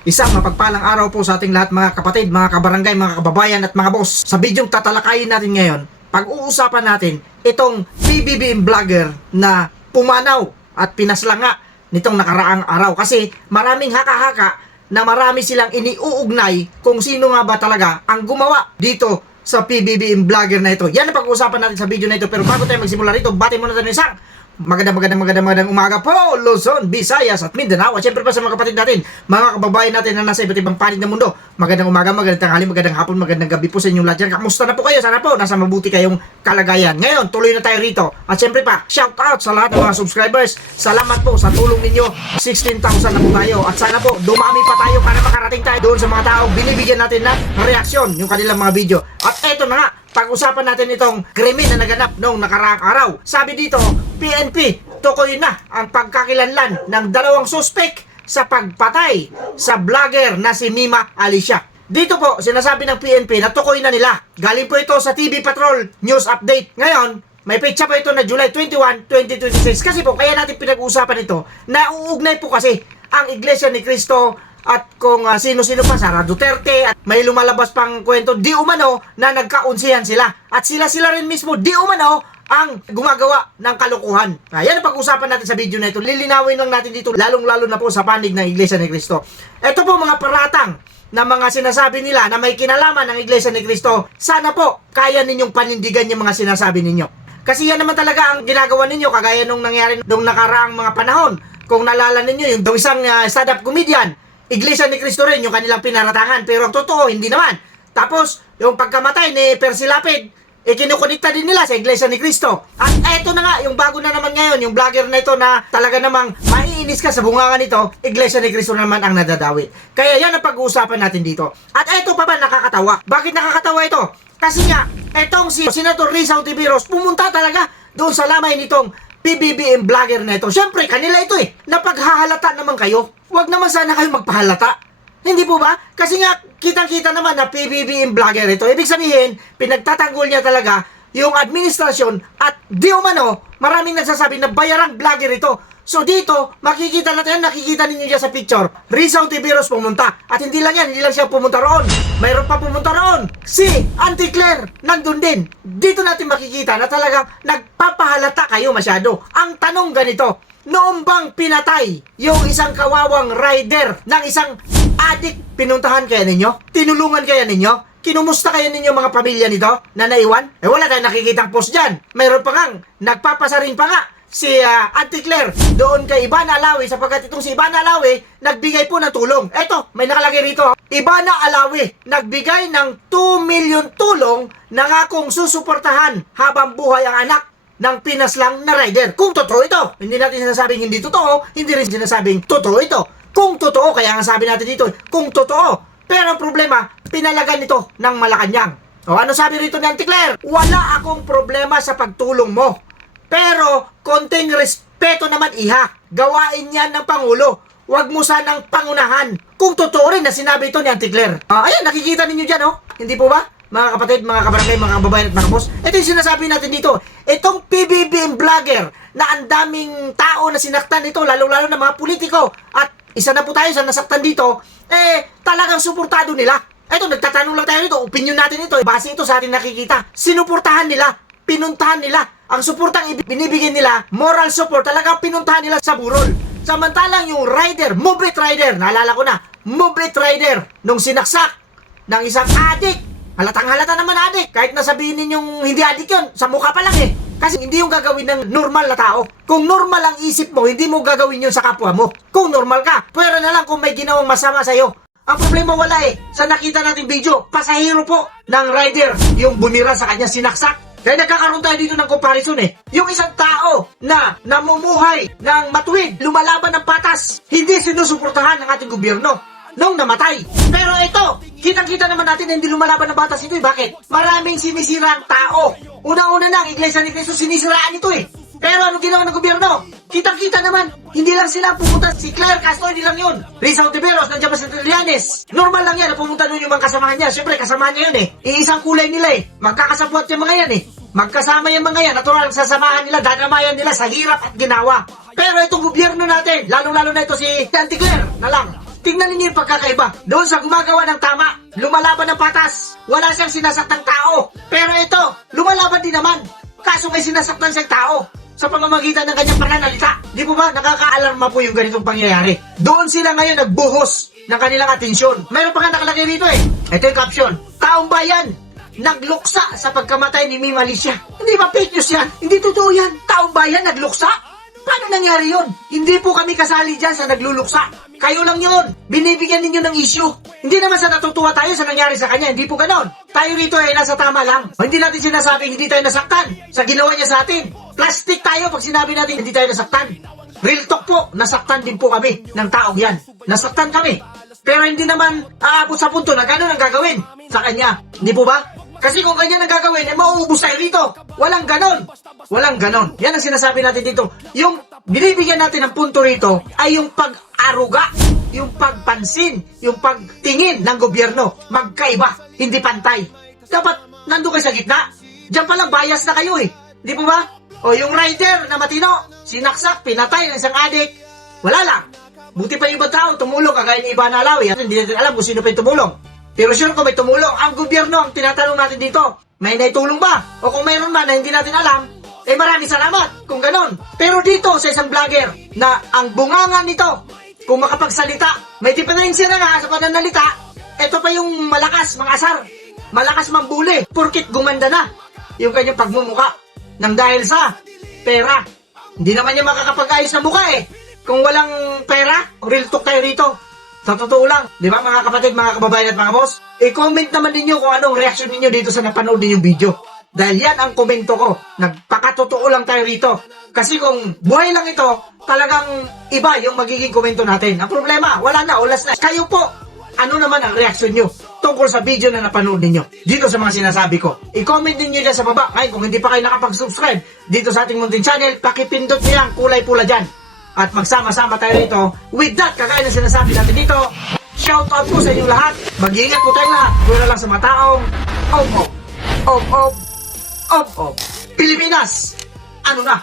Isang mapagpalang araw po sa ating lahat mga kapatid, mga kabarangay, mga kababayan at mga boss. Sa bidyong tatalakayin natin ngayon, pag-uusapan natin itong PBBM vlogger na pumanaw at pinaslanga nitong nakaraang araw. Kasi maraming haka-haka na marami silang iniuugnay kung sino nga ba talaga ang gumawa dito sa PBBM vlogger na ito. Yan ang pag-uusapan natin sa video na ito. Pero bago tayo magsimula rito, bati muna tayo ng isang magandang umaga po, Luzon, Visayas at Mindanao. At syempre pa sa mga kapatid natin, mga kababayan natin na nasa iba't ibang panig ng mundo. Magandang umaga, magandang tanghali, magandang hapon, magandang gabi po sa inyong lahat dyan. Kamusta na po kayo? Sana po nasa mabuti kayong kalagayan. Ngayon, tuloy na tayo rito. At syempre pa, shout out sa lahat ng mga subscribers. Salamat po sa tulong ninyo. 16,000 na po tayo. At sana po, dumami pa tayo para makarating tayo doon sa mga tao. Binibigyan natin ng reaksyon yung kanilang mga video. At eto na nga, pag-usapan natin itong krimen na naganap noong nakaraang araw. Sabi dito, PNP, tukoy na ang pagkakilanlan ng dalawang suspek sa pagpatay sa vlogger na si Mima Alicia. Dito po, sinasabi ng PNP na tukoy na nila. Galing po ito sa TV Patrol News Update. Ngayon, may petsa po ito na July 21, 2026. Kasi po, kaya natin pinag-uusapan ito, nauugnay po kasi ang Iglesia ni Cristo at kung sino-sino pa, Sara Duterte, at may lumalabas pang kwento, di umano na nagkaunsihan sila. At sila rin mismo, di umano ang gumagawa ng kalukuhan. Yan ang pag-usapan natin sa video na ito. Lilinawin lang natin dito, lalong-lalo na po sa panig ng Iglesia ni Cristo. Ito po mga paratang na mga sinasabi nila na may kinalaman ng Iglesia ni Cristo. Sana po, kaya ninyong panindigan yung mga sinasabi ninyo. Kasi yan naman talaga ang ginagawa ninyo, kagaya nung nangyari nung nakaraang mga panahon. Kung nalala ninyo, yung isang stand-up comedian, Iglesia ni Cristo rin yung kanilang pinaratangan, pero ang totoo, hindi naman. Tapos, yung pagkamatay ni Percy Lapid, kinukunikta din nila sa Iglesia ni Cristo. At eto na nga, yung bago na naman ngayon, yung vlogger na ito na talaga namang maiinis ka sa bungangan nito, Iglesia ni Cristo naman ang nadadawi. Kaya yan ang pag-uusapan natin dito. At eto pa ba nakakatawa? Bakit nakakatawa ito? Kasi nga, etong si Senator Risa Ontiveros pumunta talaga doon sa lamay nitong PBBM vlogger na ito. Siyempre, kanila ito napaghahalata naman kayo. Huwag naman sana kayo magpahalata. Hindi po ba? Kasi nga, kitang-kita naman na PBBM vlogger ito. Ibig sabihin, pinagtatanggol niya talaga yung administrasyon at di umano, maraming nagsasabi na bayarang vlogger ito. So dito, makikita natin, nakikita ninyo dyan sa picture, Risa Ontiveros pumunta. At hindi lang yan, hindi lang siya pumunta roon. Mayroon pa pumunta roon. Si Auntie Claire, nandun din. Dito natin makikita na talagang nagpapahalata kayo masyado. Ang tanong ganito, noong bang pinatay yung isang kawawang rider ng isang adik, pinuntahan kaya ninyo? Tinulungan kaya ninyo? Kinumusta kaya ninyo mga pamilya nito na naiwan? Wala tayong nakikitang post dyan. Mayroon pa ngang nagpapasaring pa nga si Auntie Claire doon kay Ivana Alawi, sapagkat itong si Ivana Alawi nagbigay po ng tulong. Eto, may nakalagay rito, Ivana Alawi nagbigay ng 2 million tulong na ngakong susuportahan habang buhay ang anak ng pinaslang na rider. Kung totoo ito, hindi natin sinasabing hindi totoo, hindi rin sinasabing totoo ito. Kung totoo, kaya nga sabi natin dito, kung totoo. Pero ang problema, pinalagan ito ng Malacanang. O ano sabi rito ni Auntie Claire? Wala akong problema sa pagtulong mo. Pero konting respeto naman iha. Gawain yan ng Pangulo. Huwag mo sanang pangunahan. Kung totoo rin na sinabi ito ni Auntie Claire. Ayan, nakikita ninyo dyan, Hindi po ba? Mga kapatid, mga kabarangay, mga kababayan at mga boss. Ito yung sinasabi natin dito. Itong PBBM vlogger na ang daming tao na sinaktan ito, lalo-lalo na mga politiko. At isa na po tayo sa nasaktan dito, talagang suportado nila. Ito, nagtatanong lang tayo dito. Opinion natin ito. Base ito sa ating nakikita. Sinuportahan nila. Pinuntahan nila. Ang suportang binibigyan nila, moral support, talagang pinuntahan nila sa burol. Samantalang yung rider, Move It Rider, naalala ko na, Move It Rider, nung sinaksak ng isang adik, halatang halata naman adik, kahit nasabihin ninyong hindi adik yun, sa mukha pa lang kasi hindi yung gagawin ng normal na tao. Kung normal ang isip mo, hindi mo gagawin yun sa kapwa mo. Kung normal ka, pwera na lang kung may ginawang masama sa'yo. Ang problema wala sa nakita nating video, pasahero po ng rider, yung bumira sa kanya sinaksak. Kaya nagkakaroon tayo dito ng comparison Yung isang tao na namumuhay ng matuwid, lumalaban ng patas, hindi sinusuportahan ng ating gobyerno nung namatay. Pero ito, kitang-kita naman natin na hindi lumalaban ng batas ito Bakit? Maraming sinisirang tao. Unang-una na, ang Iglesia ni Cristo sinisiraan ito Pero ano ginawa ng gobyerno? Kitang-kita naman, hindi lang sila pumunta. Si Claire Castro, hindi lang yun. Risa Ontiveros, nandiyan pa si Trillanes. Normal lang yan na pumunta nun yung mga kasamahan niya. Siyempre, kasamahan niya yun Iisang kulay nila Magkakasabwat yung mga yan Magkasama yung mga yan. Natural, sasamahan nila, dadamayan nila sa hirap at ginawa. Pero itong gobyerno natin, lalong-lalo na ito si Auntie Claire na lang. Tingnan ninyo yung pagkakaiba. Doon sa gumagawa ng tama, lumalaban ng patas. Wala siyang sinasaktang tao. Pero ito, lumalaban din naman. Kaso may sinasaktan siyang tao sa pamamagitan ng kanyang pananalita. Di po ba? Nakaka-alarma po yung ganitong pangyayari. Doon sila ngayon nagbuhos ng kanilang atensyon. Mayroon pa nga nakalagay rito eh. Ito yung caption. Taong bayan, nagluksa sa pagkamatay ni Mima Alicia. Hindi ba fake news yan? Hindi totoo yan. Taong bayan, nagluksa? Paano nangyari yun? Hindi po kami kasali dyan sa nagluluksa. Kayo lang yun. Binibigyan ninyo ng issue. Hindi naman sa natutuwa tayo sa nangyari sa kanya. Hindi po ganon. Tayo rito ay nasa tama lang. Hindi natin sinasabing hindi tayo nasaktan sa ginawa niya sa atin. Plastic tayo pag sinabi natin hindi tayo nasaktan. Real talk po, nasaktan din po kami ng taong yan. Nasaktan kami. Pero hindi naman aabot sa punto na gano'n ang gagawin sa kanya. Hindi po ba? Kasi kung ganyan ang gagawin, eh mauubos tayo rito. Walang ganon. Walang ganon. Yan ang sinasabi natin dito. Yung binibigyan natin ng punto rito ay yung pag-aruga, yung pagpansin, yung pagtingin ng gobyerno. Magkaiba, hindi pantay. Dapat nandun kayo sa gitna. Diyan palang bias na kayo eh. Di po ba? O yung rider na matino, sinaksak, pinatay ng isang adik. Wala lang. Buti pa yung ibang tao, tumulong kagaya ni Ivana Alawi. Hindi natin alam kung sino pa yung tumulong. Pero sure kung may tumulong, ang gobyerno ang tinatanong natin dito, may naitulong ba? O kung mayroon ba na hindi natin alam, eh maraming salamat kung ganon. Pero dito sa isang vlogger na ang bunganga nito, kung makapagsalita, may diferensya na nga sa pananalita, ito pa yung malakas, mangasar, malakas mambuli, porkit gumanda na yung kanyang pagmumuka nang dahil sa pera. Hindi naman niya makakapag-ayos na mukha eh. Kung walang pera, real talk tayo rito. Sa totoo lang, di ba mga kapatid, mga kababayan at mga boss? I-comment naman ninyo kung anong reaction ninyo dito sa napanood ninyong video. Dahil yan ang komento ko. Nagpakatotoo lang tayo rito. Kasi kung buhay lang ito, talagang iba yung magiging komento natin. Ang problema, wala na, ulas na. Kayo po, ano naman ang reaction nyo tungkol sa video na napanood ninyo dito sa mga sinasabi ko? I-comment ninyo dyan sa baba. Ngayon, kung hindi pa kayo nakapag-subscribe dito sa ating munting channel, pakipindot niyo ang kulay pula dyan. At magsama-sama tayo rito. With that, kagaya na sinasabi natin dito, shout out po sa inyong lahat. Mag-iingat po tayong lahat. Wala lang sa mga taong Pilipinas, ano na?